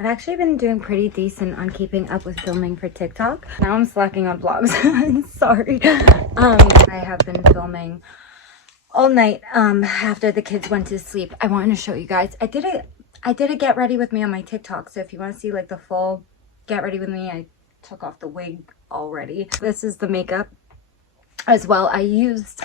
I've actually been doing pretty decent on keeping up with filming for TikTok. Now I'm slacking on vlogs. Sorry. I have been filming all night after the kids went to sleep. I wanted to show you guys. I did a get ready with me on my TikTok. So if you want to see like the full get ready with me, I took off the wig already. This is the makeup as well. I used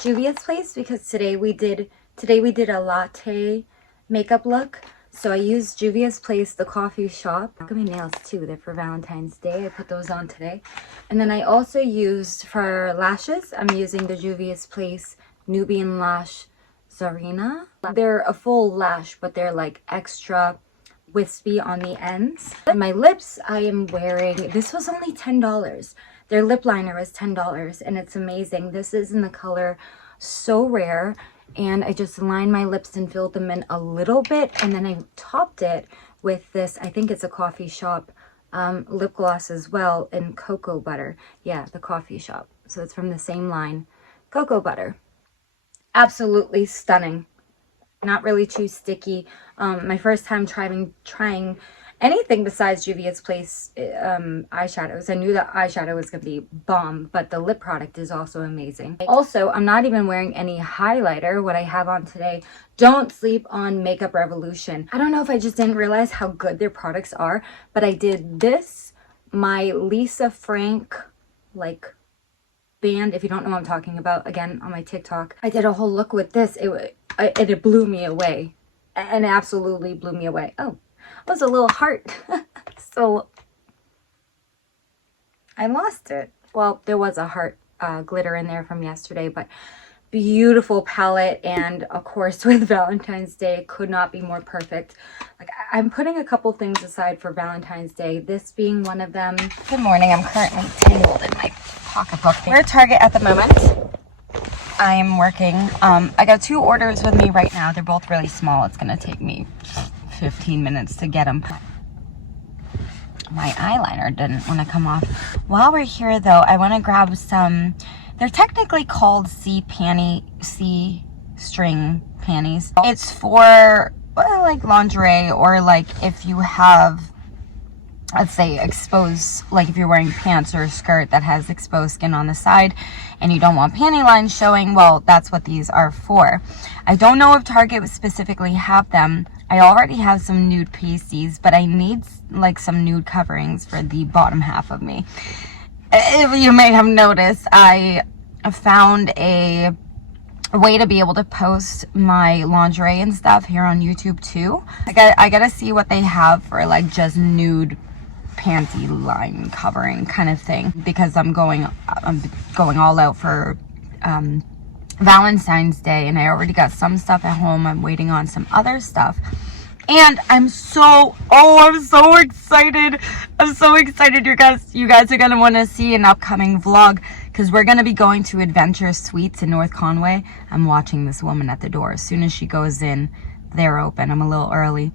Juvia's Place because today we did a latte makeup look. So I used Juvia's Place, the coffee shop. Look at my nails too. They're for Valentine's Day. I put those on today. And then I also used for lashes, I'm using the Juvia's Place Nubian Lash Zarina. They're a full lash, but they're like extra wispy on the ends. And my lips, I am wearing, this was only $10. Their lip liner was $10 and it's amazing. This is in the color So Rare. And I just lined my lips and filled them in a little bit. And then I topped it with this, I think it's a coffee shop lip gloss as well in cocoa butter. Yeah, the coffee shop. So it's from the same line. Cocoa butter. Absolutely stunning. Not really too sticky. My first time trying anything besides Juvia's Place eyeshadows. I knew that eyeshadow was going to be bomb, but the lip product is also amazing. Also, I'm not even wearing any highlighter. What I have on today, don't sleep on Makeup Revolution. I don't know if I just didn't realize how good their products are, but I did this, my Lisa Frank, like, band, if you don't know what I'm talking about, again, on my TikTok. I did a whole look with this. It blew me away. And absolutely blew me away. Oh. Was a little heart. So I lost it. Well, there was a heart glitter in there from yesterday, but beautiful palette, and of course with Valentine's Day, could not be more perfect. Like, I'm putting a couple things aside for Valentine's Day, this being one of them. Good morning. I'm currently tangled in my pocketbook. We're at Target at the moment. I am working. I got 2 orders with me right now. They're both really small. It's gonna take me 15 minutes to get them. My eyeliner didn't want to come off. While we're here though, I want to grab some, they're technically called C string panties. It's for like lingerie, or like if you have, let's say, exposed, like if you're wearing pants or a skirt that has exposed skin on the side and you don't want panty lines showing, well, that's what these are for. I don't know if Target would specifically have them. I already have some nude pasties, but I need like some nude coverings for the bottom half of me. You may have noticed I found a way to be able to post my lingerie and stuff here on YouTube too. I gotta see what they have for like just nude panty line covering kind of thing, because I'm going all out for Valentine's Day, and I already got some stuff at home. I'm waiting on some other stuff, and I'm so excited. I'm so excited. You guys are gonna want to see an upcoming vlog, because we're gonna be going to Adventure Suites in North Conway. I'm watching this woman at the door. As soon as she goes in, they're open. I'm a little early.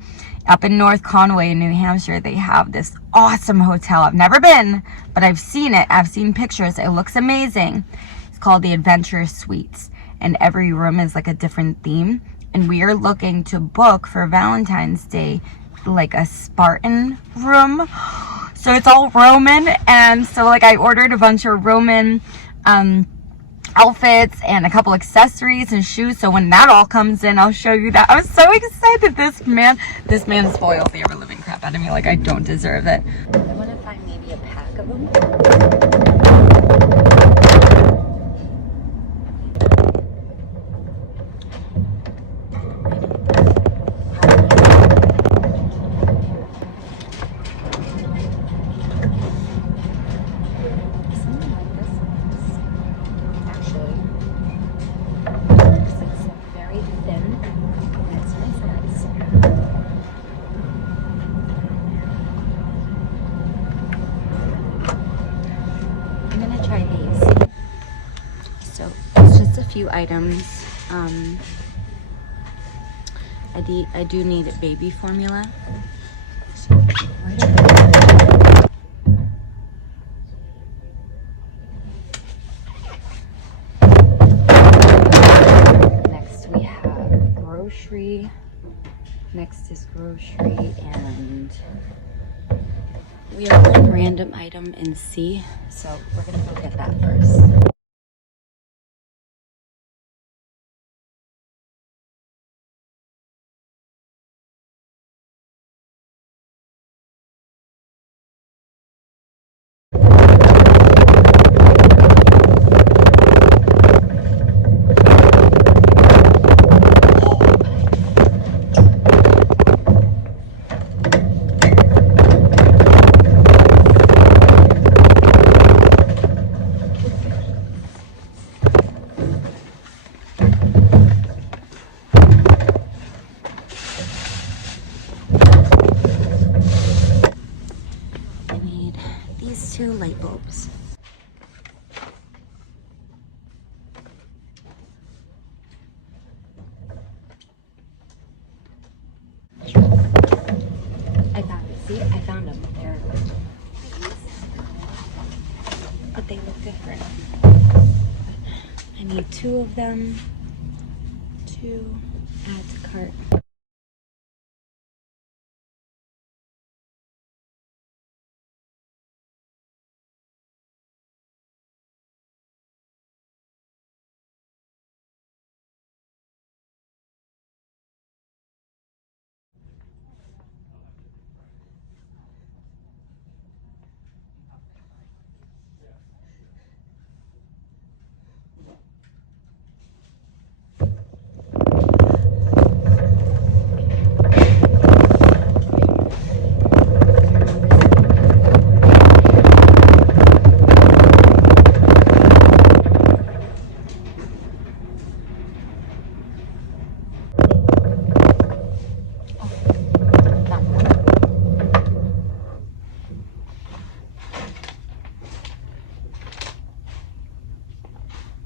Up in North Conway in New Hampshire, they have this awesome hotel. I've never been, but I've seen it. I've seen pictures. It looks amazing. It's called the Adventure Suites, and every room is like a different theme. And we are looking to book for Valentine's Day like a Spartan room. So it's all Roman, and so like I ordered a bunch of Roman outfits and a couple accessories and shoes. So when that all comes in, I'll show you that. I'm so excited. This man spoils the ever living crap out of me. Like, I don't deserve it. I want to find maybe a pack of them. Few items. I do need baby formula. Next we have grocery. Next is grocery, and We have one random item in C, so we're gonna go get that first. Two light bulbs. I found it. See, I found them. They're but they look different. I need 2 of them to add to cart.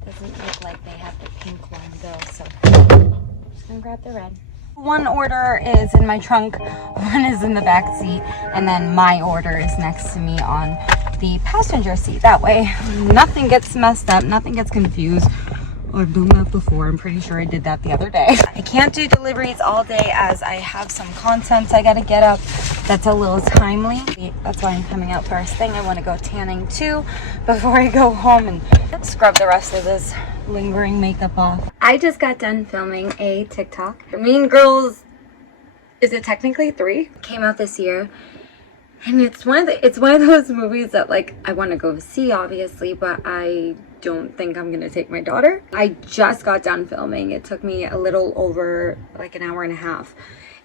Doesn't look like they have the pink one though, so I'm just gonna grab the red. One order is in my trunk, one is in the back seat, and then my order is next to me on the passenger seat. That way nothing gets messed up, nothing gets confused. I've done that before. I'm pretty sure I did that the other day. I can't do deliveries all day as I have some content I gotta get up that's a little timely. That's why I'm coming out first thing. I want to go tanning too before I go home and scrub the rest of this lingering makeup off. I just got done filming a TikTok. Mean Girls, is it technically 3? Came out this year. And it's one of those movies that like I want to go see obviously, but I don't think I'm gonna take my daughter. I just got done filming. It took me a little over like an hour and a half.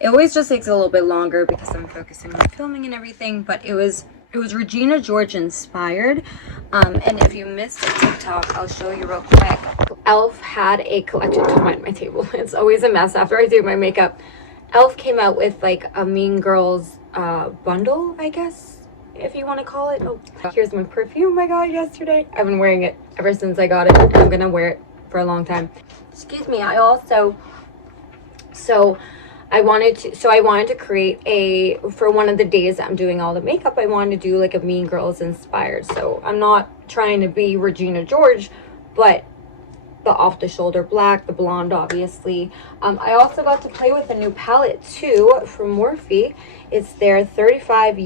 It always just takes a little bit longer because I'm focusing on filming and everything, but it was Regina George inspired. And if you missed the TikTok, I'll show you real quick. Elf had a collection. Don't mind my table. It's always a mess after I do my makeup. Elf came out with like a Mean Girls bundle, I guess, if you want to call it. Oh, here's my perfume I got yesterday. I've been wearing it ever since I got it. I'm gonna wear it for a long time. Excuse me. I wanted to create for one of the days that I'm doing all the makeup, I wanted to do like a Mean Girls inspired. So I'm not trying to be Regina George, but the off the shoulder black, the blonde obviously. I also got to play with a new palette too from Morphe. It's their 35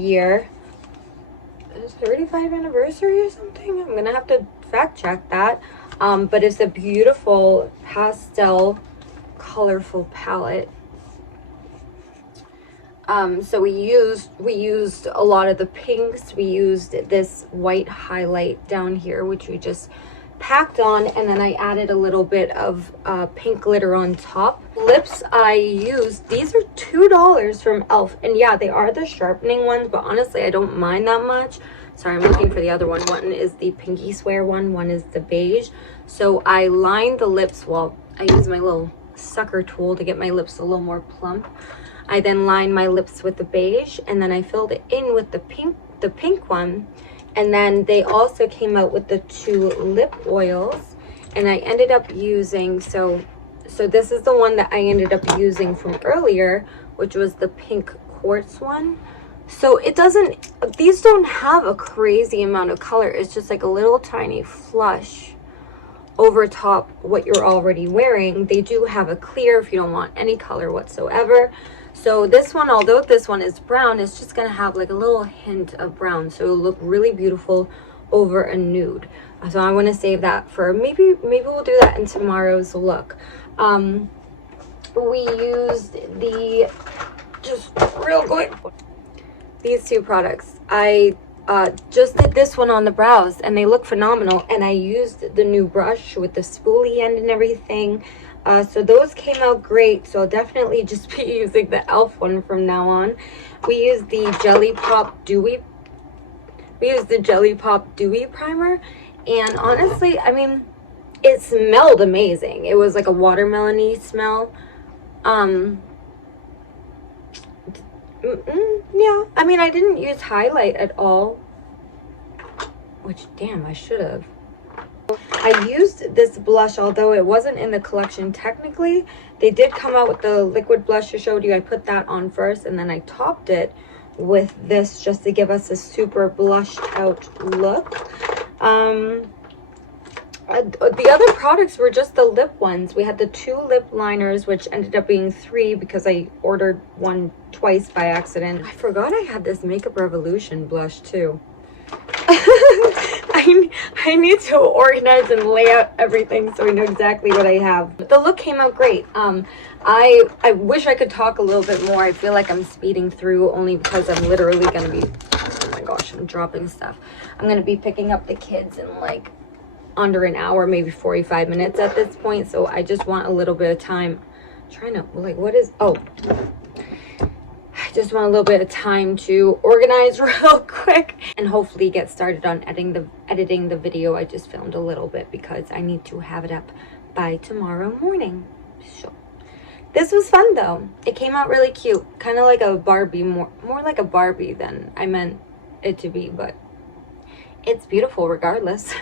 anniversary or something. I'm gonna have to fact check that. But it's a beautiful pastel colorful palette. So we used a lot of the pinks. We used this white highlight down here, which we just packed on, and then I added a little bit of pink glitter on top. Lips I used, these are $2 from Elf, and yeah, they are the sharpening ones, but honestly I don't mind that much. Sorry, I'm looking for the other one. One is the pinky swear one is the beige. So I lined the lips. Well, I used my little sucker tool to get my lips a little more plump. I then lined my lips with the beige, and then I filled it in with the pink one. And then they also came out with the 2 lip oils, and I ended up using, so this is the one that I ended up using from earlier, which was the pink quartz one. So these don't have a crazy amount of color. It's just like a little tiny flush over top what you're already wearing. They do have a clear if you don't want any color whatsoever. So this one, although this one is brown, it's just gonna have like a little hint of brown, so it'll look really beautiful over a nude. So I want to save that for maybe we'll do that in tomorrow's look. We used just real quick, these two products. I just did this one on the brows and they look phenomenal, and I used the new brush with the spoolie end and everything. So those came out great, so I'll definitely just be using the e.l.f. one from now on. We used the Jelly Pop Dewy primer, and honestly, I mean, it smelled amazing. It was like a watermelon-y smell. Yeah, I mean, I didn't use highlight at all, which, damn, I should have. I used this blush, although it wasn't in the collection technically. They did come out with the liquid blush I showed you. I put that on first, and then I topped it with this just to give us a super blushed out look. The other products were just the lip ones. We had the 2 lip liners, which ended up being 3 because I ordered one twice by accident. I forgot I had this Makeup Revolution blush too. I need to organize and lay out everything so I know exactly what I have. But the look came out great. I wish I could talk a little bit more. I feel like I'm speeding through only because I'm literally gonna be, oh my gosh, I'm dropping stuff. I'm gonna be picking up the kids in like under an hour, maybe 45 minutes at this point, so I just want a little bit of time. I'm trying to, like, what is, oh, I just want a little bit of time to organize real quick and hopefully get started on editing the video I just filmed a little bit, because I need to have it up by tomorrow morning. So this was fun though. It came out really cute, kind of like a Barbie, more like a Barbie than I meant it to be, but it's beautiful regardless.